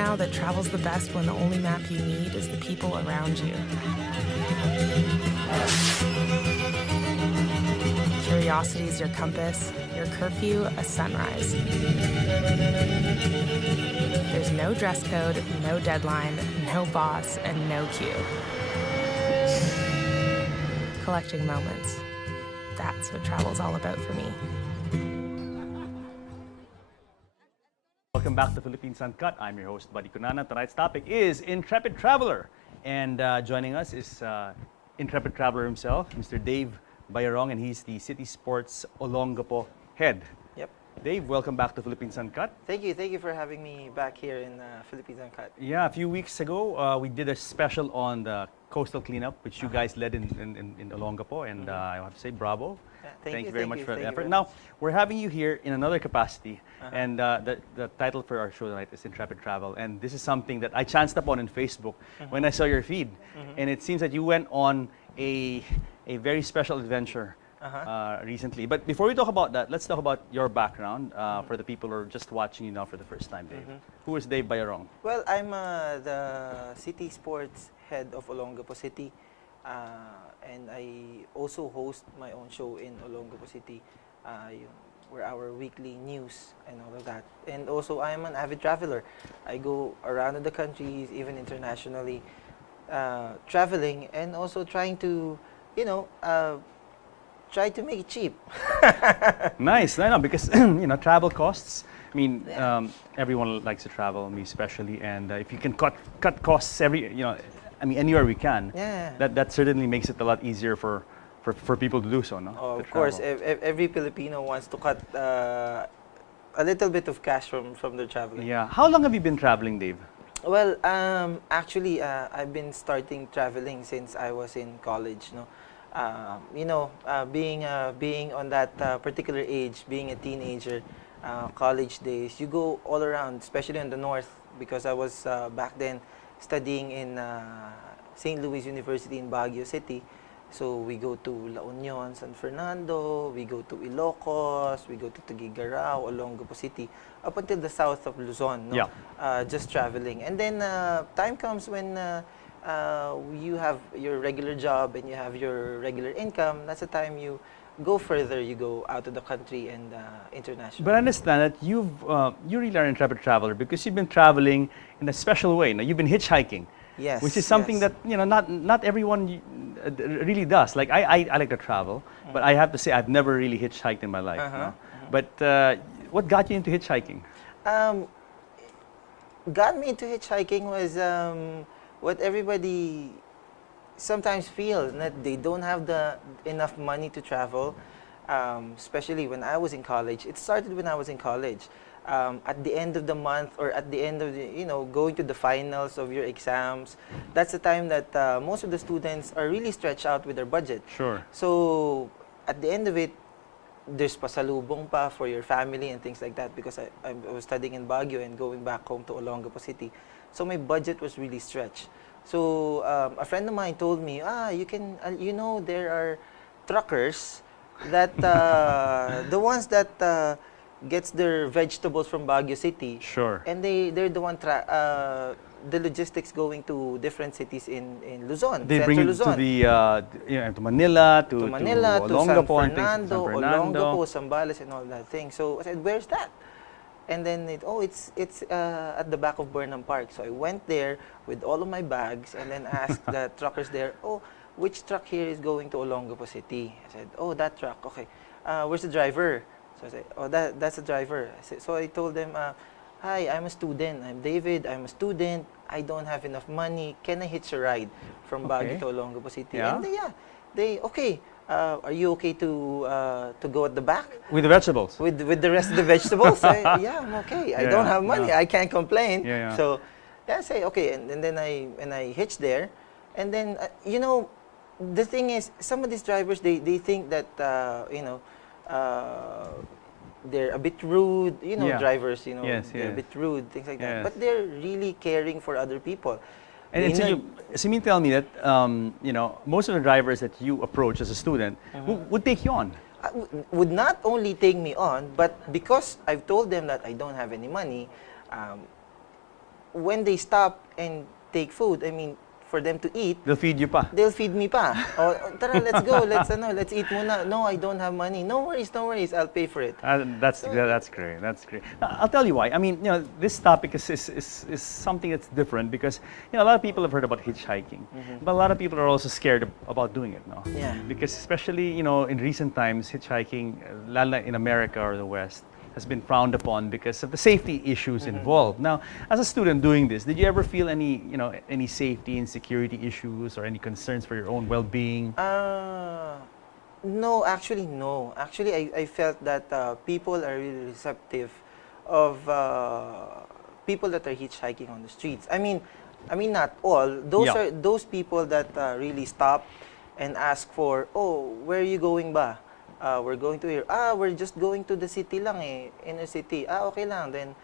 now that travel's the best when the only map you need is the people around you. Curiosity is your compass, your curfew a sunrise. There's no dress code, no deadline, no boss, and no queue. Collecting moments. That's what travel's all about for me. Welcome back to Philippines Uncut. I'm your host, Buddy Kunana. Tonight's topic is Intrepid Traveler. And joining us is Intrepid Traveler himself, Mr. Dave Bayarong, and he's the City Sports Olongapo head. Yep. Dave, welcome back to Philippines Uncut. Thank you for having me back here in Philippines Uncut. Yeah, a few weeks ago, we did a special on the coastal cleanup, which you guys led in Olongapo, and I have to say bravo. Yeah, thank you very much for the effort. Now, we're having you here in another capacity, and the title for our show tonight is Intrepid Travel, and this is something that I chanced upon in Facebook when I saw your feed, and it seems that you went on a very special adventure recently. But before we talk about that, let's talk about your background for the people who are just watching you now for the first time, Dave. Who is Dave Bayarong? Well, I'm the City Sports head of Olongapo City, and I also host my own show in Olongapo City, where our weekly news and all of that. And also, I'm an avid traveler. I go around the country, even internationally, traveling and also trying to, try to make it cheap. Nice, I know, because travel costs. I mean, everyone likes to travel, me especially, and if you can cut costs anywhere we can, that certainly makes it a lot easier for people to do so, no? Oh, of course, every Filipino wants to cut a little bit of cash from their traveling. Yeah. How long have you been traveling, Dave? Well, actually, I've been starting traveling since I was in college. Being on that particular age, being a teenager, college days, you go all around, especially in the north, because I was back then studying in St. Louis University in Baguio City. So we go to La Union, San Fernando, we go to Ilocos, we go to Tuguegarao, Olongapo City, up until the south of Luzon, just traveling. And then time comes when you have your regular job and you have your regular income. That's the time you go further, you go out of the country and international. But I understand that you really are an intrepid traveler because you've been traveling in a special way. Now, you've been hitchhiking. Yes, which is something that not everyone really does. Like I like to travel, but I have to say I've never really hitchhiked in my life. No? But what got you into hitchhiking? Got me into hitchhiking was what everybody sometimes feel, that they don't have enough money to travel. Especially when I was in college. It started when I was in college. At the end of the month, or at the end of going to the finals of your exams, that's the time that most of the students are really stretched out with their budget. Sure. So at the end of it, there's pasalubong pa for your family and things like that, because I was studying in Baguio and going back home to Olongapo City. So my budget was really stretched. So a friend of mine told me, you can, there are truckers that, the ones that gets their vegetables from Baguio City. Sure. And they're the one the logistics going to different cities in Luzon. They bring it to to Manila, to Olongapo, San Fernando, Olongapo, Zambales, and all that thing. So I said, where's that? And then it's at the back of Burnham Park. So I went there with all of my bags and then asked the truckers there, which truck here is going to Olongapo City? I said, that truck, okay. Where's the driver? So I said, that's the driver. So I told them, hi, I'm a student. I'm David. I'm a student. I don't have enough money. Can I hitch a ride from Baguio to Olongapo City? Yeah. And okay. Are you okay to go at the back? With the vegetables? With the rest of the vegetables? Yeah, I'm okay. I don't have money. I can't complain. Yeah. So I say, okay. And then I hitch there. And then, the thing is, some of these drivers, they think that, they're a bit rude, drivers, they're a bit rude, things like that. But they're really caring for other people. And so you mean tell me that, most of the drivers that you approach as a student would take you on? Would not only take me on, but because I've told them that I don't have any money, when they stop and take food, I mean, for them to eat, They'll feed you pa. they'll feed me pa. Oh, tara, let's go. Let's eat muna. No, I don't have money. No worries, no worries. I'll pay for it. That's great. That's great. I'll tell you why. I mean, this topic is something that's different because a lot of people have heard about hitchhiking, but a lot of people are also scared about doing it. No. Yeah. Because especially in recent times, hitchhiking, lalo na in America or the West, has been frowned upon because of the safety issues involved. Now, as a student doing this, did you ever feel any safety and security issues or any concerns for your own well-being? No, actually, no. Actually, I felt that people are really receptive of people that are hitchhiking on the streets. I mean, not all. Those Yeah. are those people that really stop and ask for, oh, where are you going ba? We're going to here. We're just going to the city lang inner city. Okay lang. Then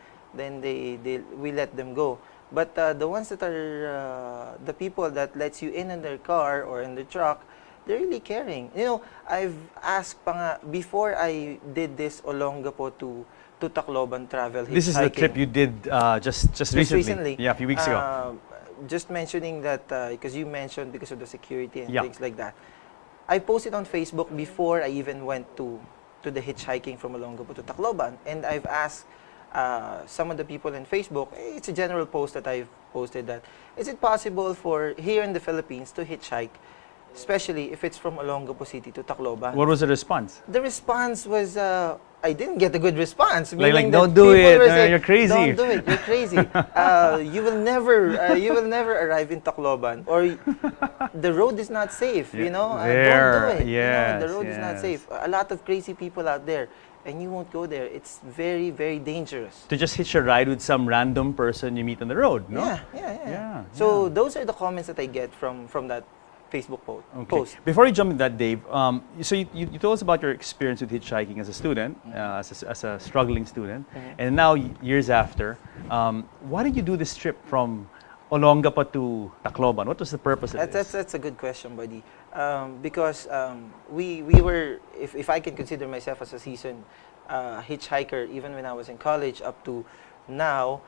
we let them go. But the ones that are the people that lets you in their car or in the truck, they're really caring. I've asked pa nga, before I did this Olongapo to Tacloban travel hitchhiking. This is the trip you did just recently. Yeah, a few weeks ago. Just mentioning that because you mentioned because of the security and Yeah. things like that. I posted on Facebook before I even went to the hitchhiking from Olongapo to Tacloban, and I've asked some of the people in Facebook. It's a general post that I've posted that is it possible for here in the Philippines to hitchhike, especially if it's from Olongapo City to Tacloban? What was the response? The response was I didn't get a good response. Like meaning don't that do people it. were saying, You're crazy. Don't do it. You're crazy. You will never arrive in Tacloban, or the road is not safe. Yeah, don't there, do it. yes, The road is not yes. safe. A lot of crazy people out there, and you won't go there. It's very, very dangerous. To just hitch a ride with some random person you meet on the road, no? Yeah. So those are the comments that I get from that Facebook post. Before you jump into that, Dave, so you told us about your experience with hitchhiking as a student, as a struggling student, and now years after, why did you do this trip from Olongapo to Tacloban? What was the purpose of this? That's a good question, buddy. Because we were, if I can consider myself as a seasoned hitchhiker, even when I was in college up to now,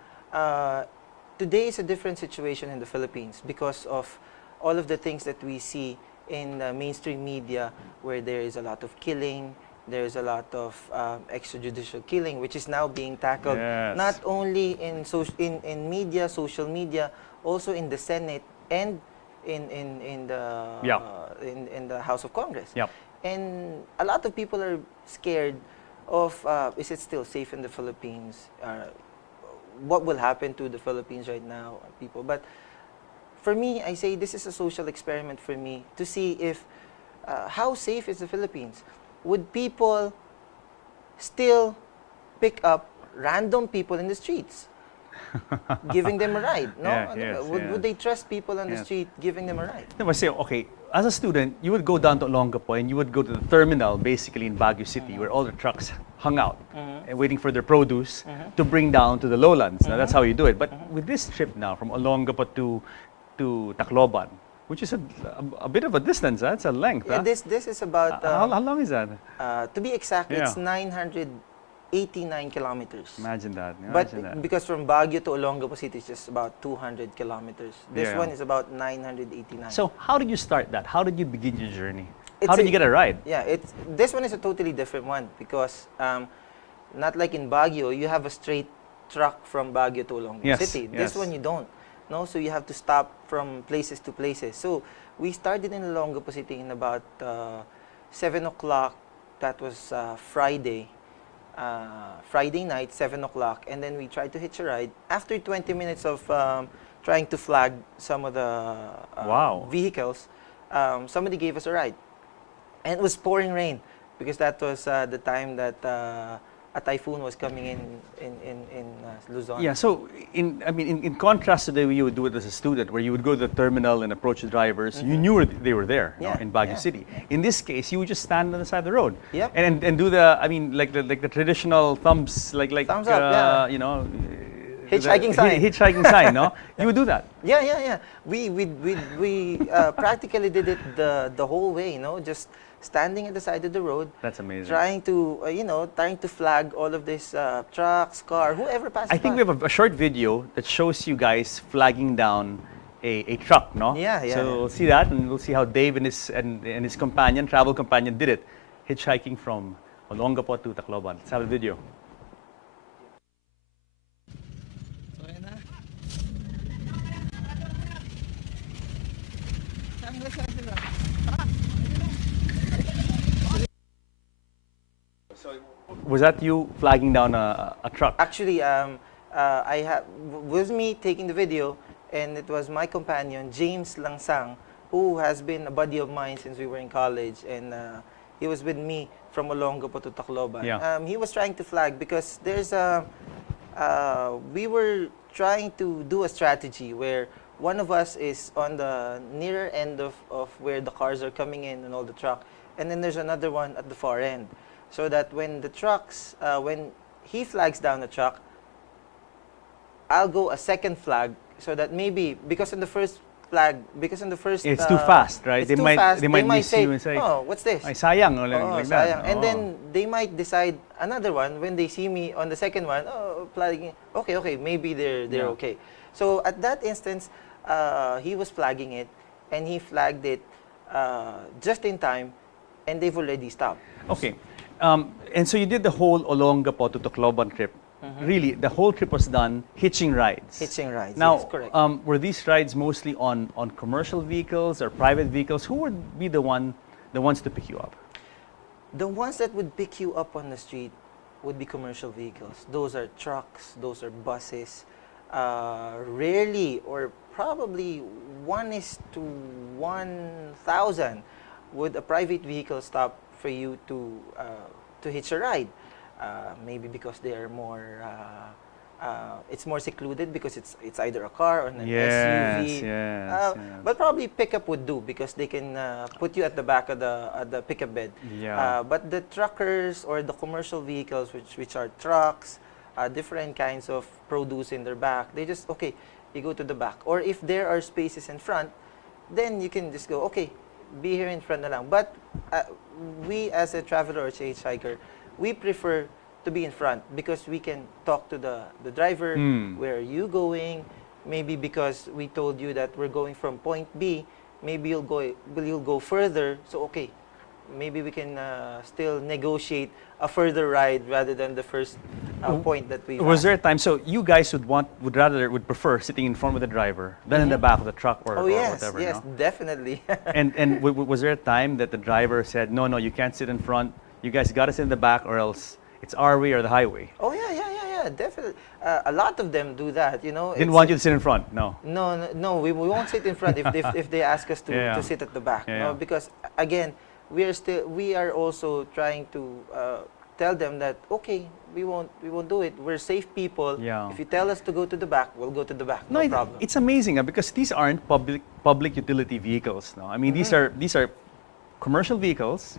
today is a different situation in the Philippines because of all of the things that we see in mainstream media, where there is a lot of killing, there is a lot of extrajudicial killing, which is now being tackled not only in media, social media, also in the Senate and in the House of Congress. Yep. And a lot of people are scared of is it still safe in the Philippines? What will happen to the Philippines right now, people? But for me, I say this is a social experiment for me to see if how safe is the Philippines. Would people still pick up random people in the streets, giving them a ride? No, would they trust people on the street giving them a ride? No, I say, okay, as a student, you would go down to Olongapo and you would go to the terminal, basically in Baguio City, where all the trucks hung out and waiting for their produce to bring down to the lowlands. Now, that's how you do it. But with this trip now, from Olongapo to Tacloban, which is a bit of a distance, it's a length. Yeah, this is about... how long is that? To be exact, it's 989 kilometers. Imagine that. Because from Baguio to Olongapo City is just about 200 kilometers. This one is about 989. So how did you start that? How did you begin your journey? How did you get a ride? Yeah, this one is a totally different one because not like in Baguio, you have a straight truck from Baguio to Olongapo City. This one you don't. No, so you have to stop from places to places. So we started in Olongapo City in about 7 o'clock. That was Friday night, 7 o'clock. And then we tried to hitch a ride. After 20 minutes of trying to flag some of the vehicles, somebody gave us a ride. And it was pouring rain because that was the time that a typhoon was coming in Luzon. Yeah, so in contrast to the way you would do it as a student, where you would go to the terminal and approach the drivers, you knew they were there in Baguio City. In this case, you would just stand on the side of the road and do the like the traditional thumbs thumbs up, hitchhiking sign. Hitchhiking sign, no? You would do that. Yeah. We practically did it the whole way, just standing at the side of the road. That's amazing. Trying to, trying to flag all of these trucks, car, whoever passes I think by. we have a short video that shows you guys flagging down a truck, no? Yeah. So we'll see that, and we'll see how Dave and his companion, travel companion, did it, hitchhiking from Olongapo to Tacloban. Let's have a video. So was that you flagging down a truck? Actually, was me taking the video, and it was my companion, James Langsang, who has been a buddy of mine since we were in college, and he was with me from Olongapo to Tacloban. Yeah. He was trying to flag because there's we were trying to do a strategy where one of us is on the nearer end of where the cars are coming in and all the truck, and then there's another one at the far end, so that when the trucks, when he flags down the truck, I'll go a second flag, so that maybe because in the first flag, It's too fast, right? It's too fast. They might miss say, you and say, "Oh, what's this?" Ay, sayang, or Oh, like sayang. that. And Oh. then they might decide another one when they see me on the second one. Oh, flagging. Okay, maybe they're Yeah. okay. So at that instance, he was flagging it, and he flagged it just in time, and they've already stopped. Okay. And so you did the whole Olongapo to Tacloban trip. Really, the whole trip was done hitching rides. Hitching rides. Now, yes, correct. were these rides mostly on commercial vehicles or private vehicles? Who would be the ones to pick you up? The ones that would pick you up on the street would be commercial vehicles. Those are trucks, those are buses. Rarely, or probably 1:1,000 would a private vehicle stop for you to hitch a ride. Maybe because they are more, it's more secluded because it's either a car or an SUV. Yes. But probably pickup would do because they can put you at the back of the pickup bed. Yeah. But the truckers or the commercial vehicles, which are trucks, different kinds of produce in their back, they just, okay, you go to the back. Or if there are spaces in front, then you can just go, okay, be here in front na lang. But we as a traveler or hitchhiker, we prefer to be in front because we can talk to the driver, where are you going? Maybe because we told you that we're going from point B, maybe you'll go further. So okay, maybe we can still negotiate a further ride rather than the first point that we. Was there a time? So you guys would prefer sitting in front with the driver than in the back of the truck or yes, whatever. yes, no? definitely. And was there a time that the driver said, no, you can't sit in front. You guys got to sit in the back, or else it's our way or the highway. Oh yeah, definitely. A lot of them do that, you know. Didn't want you to sit in front, no. No, we won't sit in front if they ask us to sit at the back. Yeah, No, yeah. because again, we are also trying to tell them that okay, we won't do it. We're safe people. Yeah. If you tell us to go to the back, we'll go to the back. No, problem. It's amazing because these aren't public utility vehicles. No, I mean these are commercial vehicles,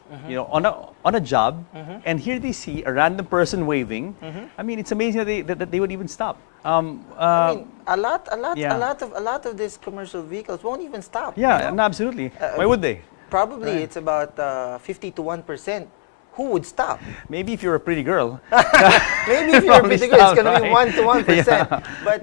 on a job, and here they see a random person waving. I mean, it's amazing that they would even stop. I mean, a lot Yeah. of these commercial vehicles won't even stop. Yeah, you know? no, absolutely. Why would they? Probably Right. it's about 50 to 1% who would stop. Maybe if you're a pretty girl. Maybe if you're a Probably pretty good, it's stop, going to be right? 1 to 1%. Yeah. But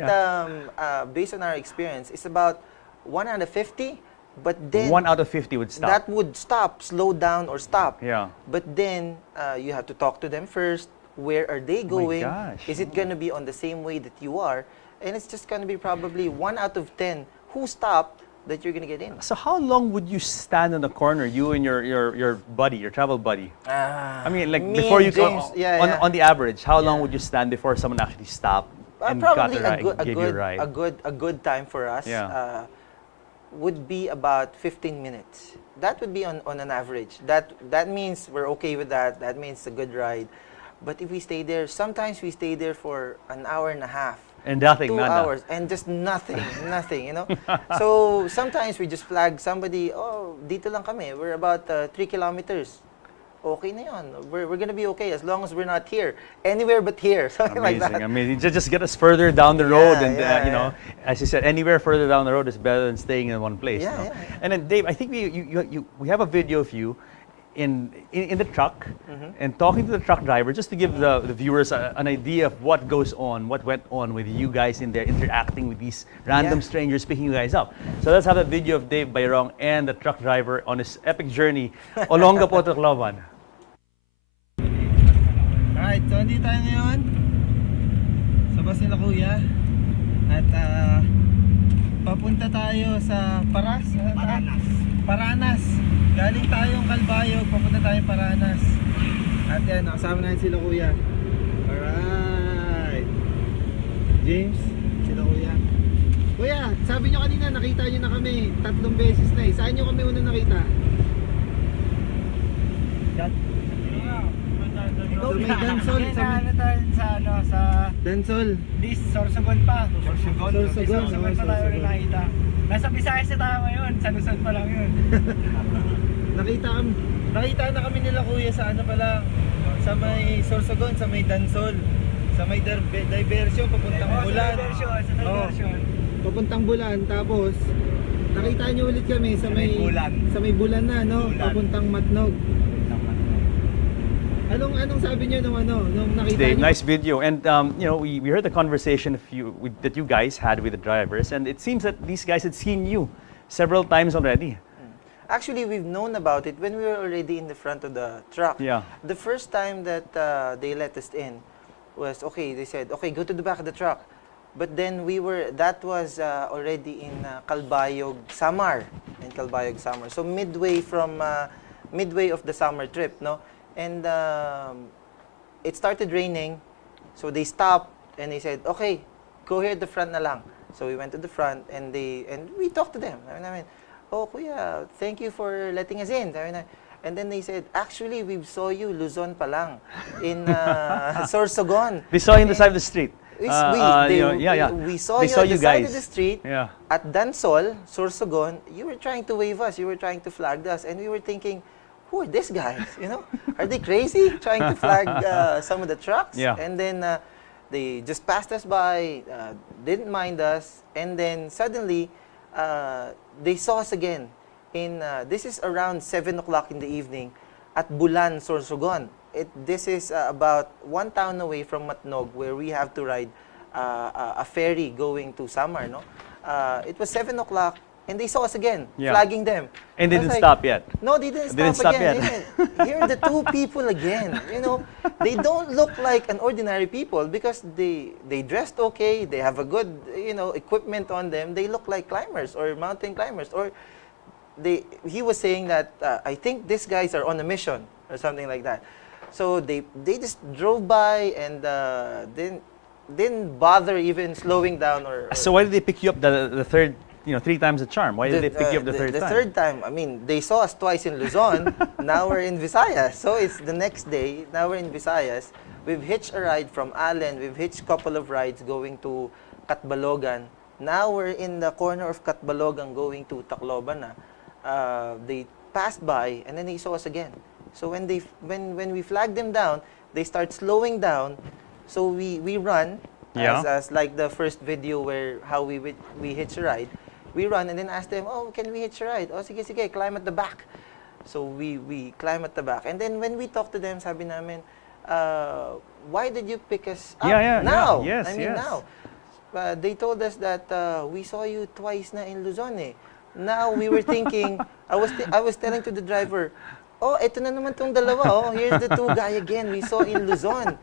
based on our experience, it's about 1 out of 50. But then 1 out of 50 would stop. that would stop, slow down, or stop. Yeah. But then you have to talk to them first. Where are they going? gosh. Is it going to be on the same way that you are? And it's just going to be probably 1 out of 10 who stopped that you're going to get in. So how long would you stand on the corner, you and your buddy, your travel buddy? I mean, like Me before and you go James, yeah. on the average, how long would you stand before someone actually stopped and got Probably the ride, gave you a ride? a good time for us Yeah. would be about 15 minutes. That would be on an average. That means we're okay with that. That means a good ride. But if we stay there, sometimes we stay there for an hour and a half. And nothing, 2 nada. hours, and just nothing, you know. So sometimes we just flag somebody, oh, dito lang kami. We're about 3 kilometers. Okay na yun. We're gonna be okay as long as we're not here. Anywhere but here, something like that. Amazing. Just get us further down the road, Yeah, and yeah, you know, as you said, anywhere further down the road is better than staying in one place. Yeah, no? yeah. And then Dave, I think we have a video of you in the truck and talking to the truck driver just to give the viewers an idea of what goes on, what went on with you guys in there interacting with these random strangers picking you guys up. So let's have a video of Dave Bayrong and the truck driver on his epic journey Olonga po Tacloban. Alright, so hindi tayo ngayon sa bus nila kuya at papunta tayo sa Paranas. Galing tayong Calbayog, papunta tayong Paranas. At yan, nakasama natin sila kuya. Alright. James, sila kuya. Kuya, sabi nyo kanina nakita nyo na kami 3 beses na eh. Saan nyo kami unang nakita? Ikaw may Dansol sa Dansol. This Sorsogon pa. Sorsogon pa tayo rin nakita. Nasa Visayas na tayo ngayon, sa Luzon pa lang yun. Nakita na kami nila kuya sa ano pa lang, sa may Sorsogon, sa may Dansol, sa may diversion papuntang Bulan. Diversion. Papuntang Bulan, tapos nakita niyo ulit kami sa may Bulan na, no? Papuntang Matnog. Anong sabi niyo nung nakita Dave, niyo? nice video. And you know, we heard the conversation that you guys had with the drivers, and it seems that these guys had seen you several times already. Actually, we've known about it when we were already in the front of the truck. Yeah. The first time that they let us in was, okay, they said, okay, go to the back of the truck. But then that was already in Calbayog, Samar. So midway of the summer trip, no? And it started raining, so they stopped and they said, okay, go here at the front na lang. So we went to the front and we talked to them. I mean, oh kuya, thank you for letting us in. And then they said, actually, we saw you Luzon pa lang in Sorsogon. They saw you on the side of the street. We saw you on the side of the street at Dansol, Sorsogon. You were trying to wave us. You were trying to flag us. And we were thinking, who are these guys? You know, are they crazy trying to flag some of the trucks? Yeah. And then they just passed us by, didn't mind us, and then suddenly they saw us again. This is around 7 o'clock in the evening at Bulan, Sorsogon. This is about 1 town away from Matnog, where we have to ride a ferry going to Samar. No, it was 7 o'clock. And they saw us again, flagging them. And they didn't stop yet. No, they didn't stop again. Here are the 2 people again. You know, they don't look like an ordinary people because they dressed okay. They have a good, equipment on them. They look like climbers or mountain climbers. Or he was saying that I think these guys are on a mission or something like that. So they just drove by and didn't bother even slowing down or. So why did they pick you up the third? 3 times the charm. Why did they pick you up the third time? The third time, I mean, they saw us twice in Luzon. Now we're in Visayas. So it's the next day. Now we're in Visayas. We've hitched a ride from Allen. We've hitched a couple of rides going to Catbalogan. Now we're in the corner of Catbalogan going to Tacloban. They passed by and then they saw us again. So when we flagged them down, they start slowing down. So we run as like the first video where how we hitch a ride. We run and then ask them, oh, can we hitch a ride? Oh, sige, climb at the back. So we climb at the back. And then when we talk to them, sabi namin, why did you pick us up now? Yes, now. They told us that we saw you twice na in Luzon eh. Now we were thinking, I was telling to the driver, oh, eto na naman tong dalawa. Oh, here's the 2 guy again we saw in Luzon.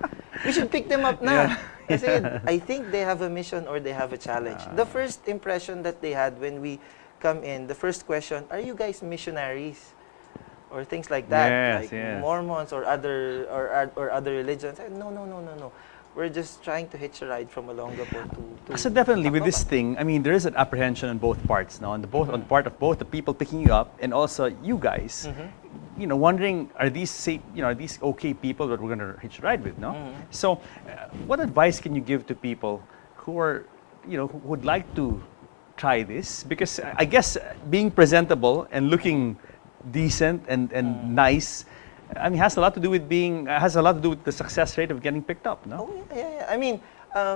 We should pick them up now. I said, I think they have a mission or they have a challenge. The first impression that they had when we come in, the first question, are you guys missionaries? Or things like that, Mormons or other religions. I said, no. We're just trying to hitch a ride from Olongapo to So definitely Tacloban. with this thing, I mean, there is an apprehension on both parts now, on the part of both the people picking you up and also you guys, wondering, are these okay people that we're going to hitch a ride with, no? So, what advice can you give to people who are, who would like to try this? Because I guess being presentable and looking decent and nice, I mean, has a lot to do with the success rate of getting picked up, no? Oh, yeah. I mean,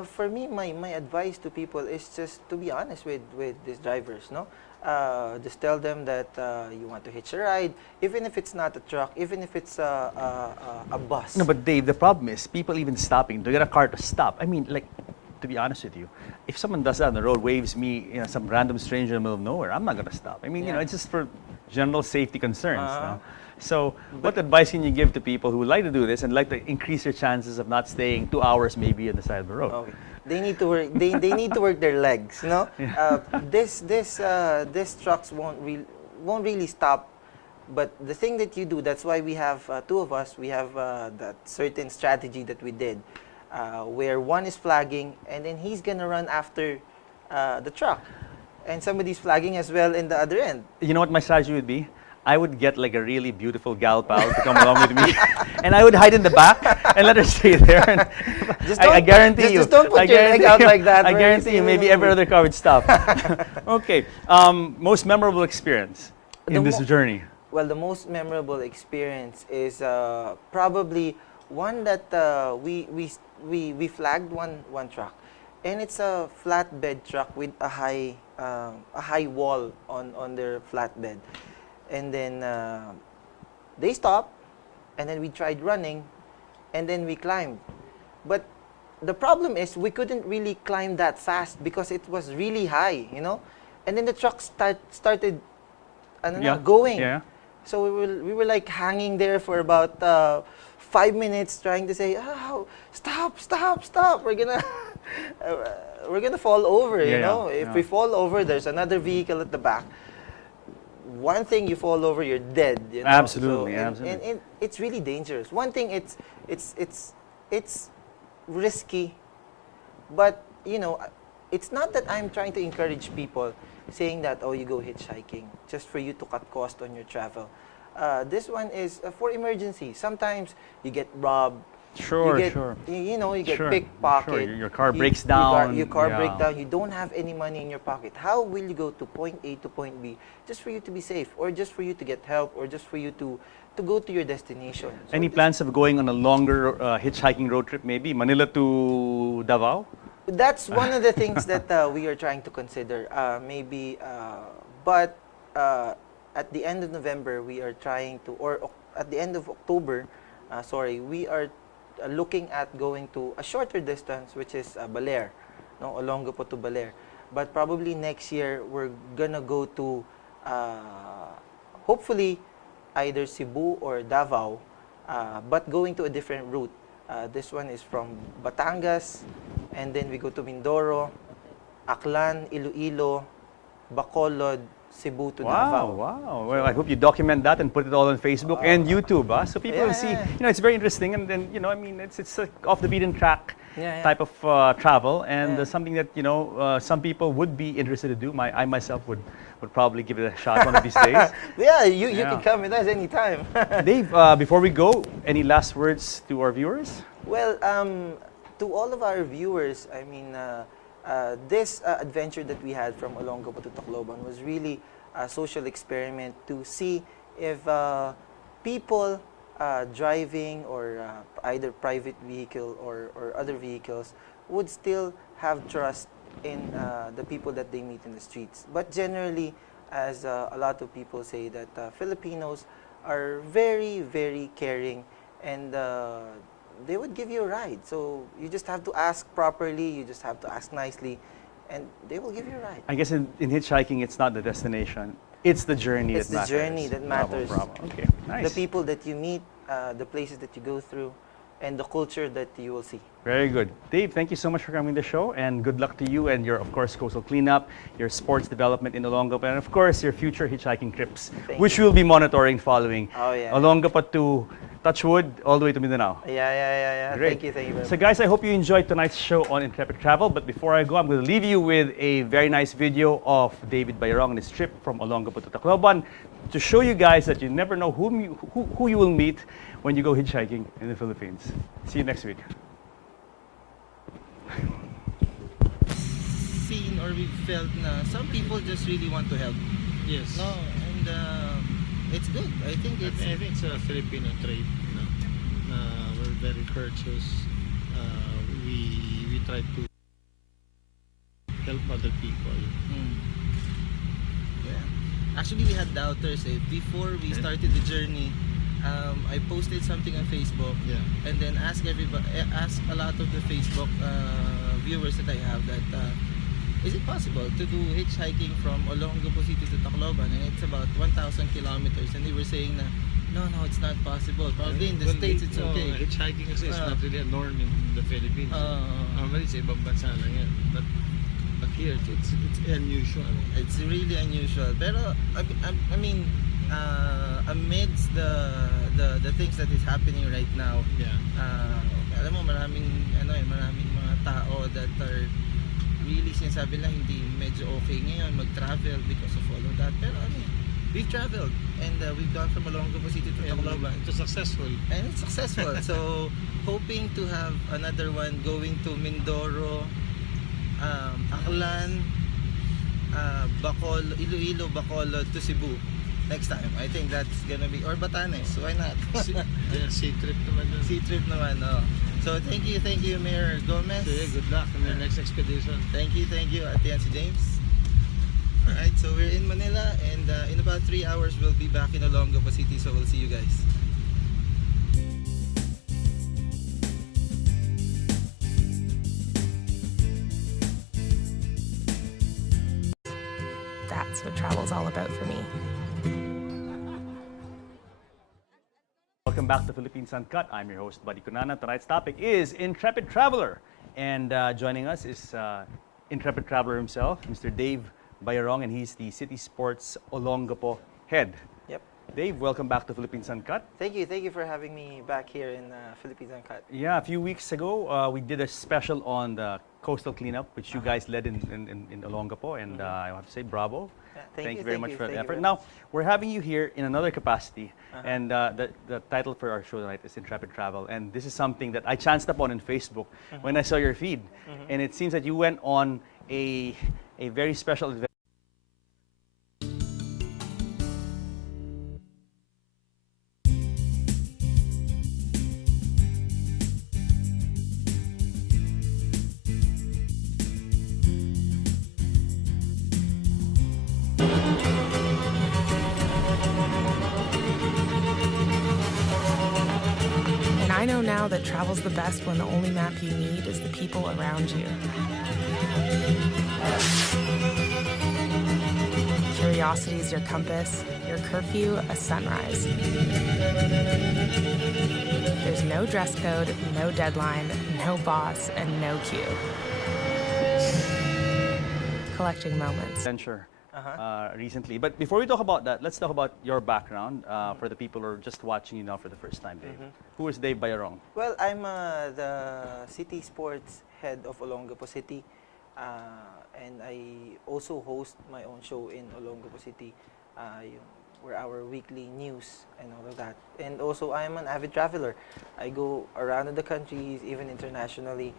for me, my advice to people is just to be honest with these drivers, no? Just tell them that you want to hitch a ride, even if it's not a truck, even if it's a bus. No, but Dave, the problem is people even stopping to get a car to stop. I mean, like, to be honest with you, if someone does that on the road, waves me, some random stranger in the middle of nowhere, I'm not gonna stop. I mean, Yeah. it's just for general safety concerns. Uh-huh. No? So, what advice can you give to people who would like to do this and like to increase their chances of not staying 2 hours maybe on the side of the road? Okay. They need to work. They need to work their legs. This trucks won't really stop. But the thing that you do, that's why we have two of us. We have that certain strategy that we did, where one is flagging, and then he's gonna run after the truck, and somebody's flagging as well in the other end. You know what my strategy would be? I would get like a really beautiful gal pal to come along with me, and I would hide in the back and let her stay there. And I guarantee you, just don't put your leg out like that. I guarantee you, maybe every other car would stop. Okay, most memorable experience in this journey. Well, the most memorable experience is probably one that we flagged one truck, and it's a flatbed truck with a high wall on their flatbed. And then they stopped, and then we tried running, and then we climbed. But the problem is we couldn't really climb that fast because it was really high, And then the truck started going. Yeah. So we were like hanging there for about 5 minutes, trying to say, "Oh, stop! We're gonna we're gonna fall over, If we fall over, there's another vehicle at the back. One thing, you fall over, you're dead. Absolutely, so, absolutely. And it's really dangerous. One thing, it's risky, but it's not that I'm trying to encourage people, saying that you go hitchhiking just for you to cut cost on your travel. This one is for emergency. Sometimes you get robbed. Sure. You get Sure. pickpocket. Sure. Your car breaks down. Your car breaks down. You don't have any money in your pocket. How will you go to point A to point B just for you to be safe, or just for you to get help, or just for you to go to your destination? So Any plans of going on a longer hitchhiking road trip, maybe Manila to Davao? That's one of the things that we are trying to consider. Maybe, but at the end of November, we are trying to, or at the end of October, we are looking at going to a shorter distance, which is Baler, Olongapo to Baler. But probably next year, we're gonna go to, hopefully, either Cebu or Davao, but going to a different route. This one is from Batangas, and then we go to Mindoro, Aklan, Iloilo, Bacolod, Cebu to Davao. Wow. Well, I hope you document that and put it all on Facebook and YouTube, so people will see. It's very interesting, and then it's a off the beaten track type of travel, and something that some people would be interested to do. I myself would probably give it a shot one of these days. You can come with us anytime. Dave, before we go, any last words to our viewers? Well, to all of our viewers, I mean, this adventure that we had from Olongapo to Tacloban was really a social experiment to see if people driving or either private vehicle or other vehicles would still have trust in the people that they meet in the streets. But generally, as a lot of people say, that Filipinos are very, very caring, and they would give you a ride. So you just have to ask properly, you just have to ask nicely, and they will give you a ride. I guess in hitchhiking, it's not the destination. It's the journey It's that the matters. journey that matters. Bravo. Okay, nice. The people that you meet, the places that you go through, and the culture that you will see. Very good. Dave, thank you so much for coming to the show, and good luck to you and your, of course, coastal cleanup, your sports development in Olongapo, and of course, your future hitchhiking trips, which we'll be monitoring following. Olongapo to Touchwood, all the way to Mindanao. Yeah. Great. Thank you very much. So guys, I hope you enjoyed tonight's show on Intrepid Travel, but before I go, I'm going to leave you with a very nice video of David Bayrong and his trip from Olongapo to Tacloban to show you guys that you never know who you will meet when you go hitchhiking in the Philippines. See you next week. Seen or we felt na some people just really want to help. Yes. No, and it's good. I think it's a Filipino trait. We're very courteous. We try to help other people. Yeah, Actually, we had doubters. Before we started the journey, I posted something on Facebook, Yeah. and then asked a lot of the Facebook viewers that I have that is it possible to do hitchhiking from Olongapo City to Tacloban, and it's about 1,000 kilometers, and they were saying na, no, it's not possible. Probably in the States it's okay. Hitchhiking kasi is not really a norm in the Philippines. Normally sa ibang bansa lang yan. But here it's unusual. It's really unusual. Pero I mean, amidst the things that is happening right now, alam mo maraming mga tao that are really sinasabi lang hindi medyo okay ngayon mag-travel because of all of that. Pero we've traveled and we've gone from Olongapo City to Tacloban. It was successful. And it's successful. So hoping to have another one going to Mindoro, Aklan, Iloilo, Bacolod to Cebu next time. I think that's gonna be, or Batanes, why not? Sea trip naman dun. Sea trip naman, oh. So thank you Mayor Gomez. Sige, good luck in your next expedition. Thank you Ate James. Alright, so we're in Manila and in about 3 hours we'll be back in Olongapo City, so we'll see you guys. That's what travel's all about for me. Welcome back to Philippines Uncut. I'm your host, Buddy Kunana. Tonight's topic is Intrepid Traveler. And joining us is Intrepid Traveler himself, Mr. Dave Bayarong, and he's the City Sports Olongapo head. Yep. Dave, welcome back to Philippines Uncut. Thank you for having me back here in Philippines Uncut. Yeah, a few weeks ago, we did a special on the coastal cleanup, which you guys led in Olongapo, and I have to say bravo. Yeah, Thank you very much for that thank you effort. very Now, we're having you here in another capacity, Uh-huh. and the title for our show tonight is Intrepid Travel, and this is something that I chanced upon in Facebook when I saw your feed, and it seems that you went on a very special adventure. And I know now that travel's the best when the only map you need is the people around you. Curiosity is your compass, your curfew a sunrise. There's no dress code, no deadline, no boss, and no queue. Collecting moments. Adventure recently. But before we talk about that, let's talk about your background for the people who are just watching you now for the first time, Dave. Who is Dave Bayarong? Well, I'm the City Sports head of Olongapo City, and I also host my own show in Olongapo City, where our weekly news and all of that. And also, I'm an avid traveler. I go around the countries, even internationally,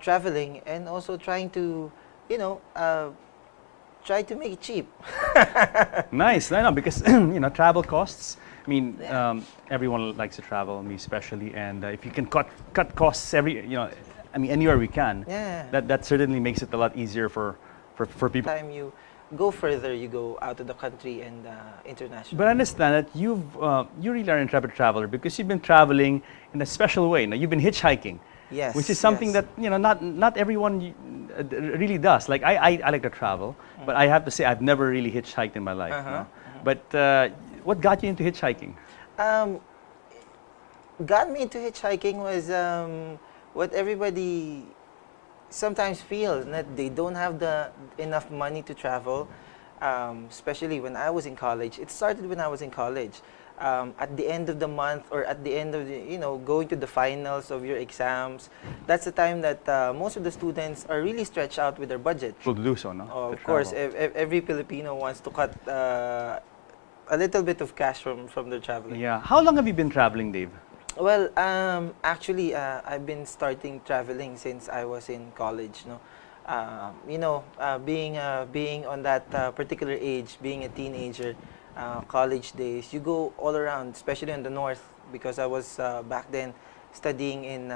traveling and also trying to, try to make it cheap. Nice, I know, because travel costs. I mean, everyone likes to travel, me especially, and if you can cut costs anywhere we can, Yeah. that certainly makes it a lot easier for people. Time you go further, you go out of the country and international. But I understand that you really are an intrepid traveler because you've been traveling in a special way. Now you've been hitchhiking. Yes, Which is something yes. that not everyone really does. Like I like to travel, but I have to say I've never really hitchhiked in my life. No? But what got you into hitchhiking? Got me into hitchhiking was what everybody sometimes feel, that they don't have enough money to travel, especially when I was in college. It started when I was in college. At the end of the month or at the end of going to the finals of your exams, that's the time that most of the students are really stretched out with their budget. To do so, no? To Of course, travel. every Filipino wants to cut a little bit of cash from their traveling. Yeah. How long have you been traveling, Dave? Well, actually, I've been starting traveling since I was in college. Being on that particular age, being a teenager, college days, you go all around, especially in the north, because I was back then studying in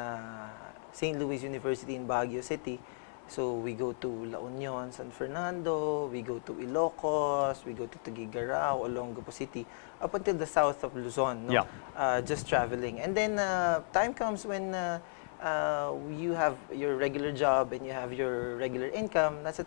St. Louis University in Baguio City. So we go to La Union, San Fernando, we go to Ilocos, we go to Tuguegarao, Olongapo City, up until the south of Luzon, no? Yeah. Just traveling. And then time comes when you have your regular job and you have your regular income. That's a